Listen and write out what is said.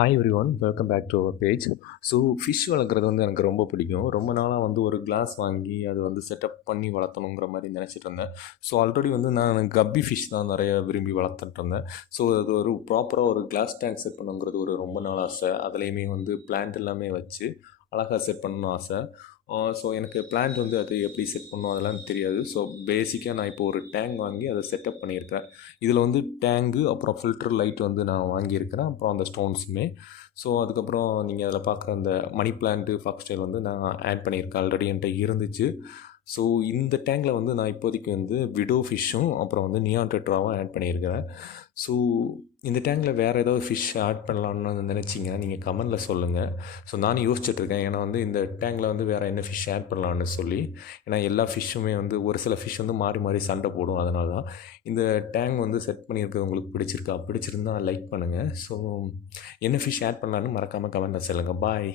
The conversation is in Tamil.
Hi everyone, welcome back to our page. So fish வளர்க்குறது வந்து எனக்கு ரொம்ப பிடிக்கும். ரொம்ப நாளாக வந்து ஒரு கிளாஸ் வாங்கி அதை வந்து செட்டப் பண்ணி வளர்த்தணுங்கிற மாதிரி நினச்சிட்டு இருந்தேன். ஸோ ஆல்ரெடி வந்து நான் கப்பி ஃபிஷ் தான் நிறைய விரும்பி வளர்த்துட்டு இருந்தேன். ஸோ அது ஒரு ப்ராப்பராக ஒரு கிளாஸ் டேங்க் செட் பண்ணுங்கிறது ஒரு ரொம்ப நாள் ஆசை. அதுலேயுமே வந்து பிளான்ட் எல்லாமே வச்சு அழகாக செட் பண்ணணும் ஆசை. ஸோ எனக்கு பிளான்ட் வந்து அது எப்படி செட் பண்ணணும் அதெல்லாம் தெரியாது. ஸோ பேசிக்காக நான் இப்போ ஒரு டேங்க் வாங்கி அதை செட்டப் பண்ணியிருக்கேன். இதில் வந்து டேங்கு, அப்புறம் ஃபில்டர் லைட் வந்து நான் வாங்கியிருக்கிறேன். அப்புறம் அந்த ஸ்டோன்ஸுமே. ஸோ அதுக்கப்புறம் நீங்கள் அதில் பார்க்குற அந்த மணி பிளான்ட்டு, ஃபாக்ஸ்டைல் வந்து நான் ஆட் பண்ணியிருக்கேன். ஆல்ரெடி என்கிட்ட இருந்துச்சு. ஸோ இந்த டேங்கில் வந்து நான் இப்போதைக்கு வந்து விடோ ஃபிஷ்ஷும் அப்புறம் வந்து நியான் டெட்ராவும் ஆட் பண்ணியிருக்கிறேன். ஸோ இந்த டேங்கில் வேறு ஏதாவது ஃபிஷ் ஆட் பண்ணலான்னு நினச்சிங்கன்னா நீங்கள் கமெண்டில் சொல்லுங்கள். ஸோ நானும் யோசிச்சுட்ருக்கேன். ஏன்னா வந்து இந்த டேங்கில் வந்து வேறு என்ன ஃபிஷ் ஆட் பண்ணலான்னு சொல்லி. ஏன்னா எல்லா ஃபிஷ்ஷுமே வந்து ஒரு சில ஃபிஷ் வந்து மாறி மாறி சண்டை போடும். அதனால தான் இந்த டேங்க் வந்து செட் பண்ணியிருக்கிறது உங்களுக்கு பிடிச்சிருந்தா லைக் பண்ணுங்கள். ஸோ என்ன ஃபிஷ் ஆட் பண்ணலான்னு மறக்காமல் கமெண்டில் சொல்லுங்கள். பாய்.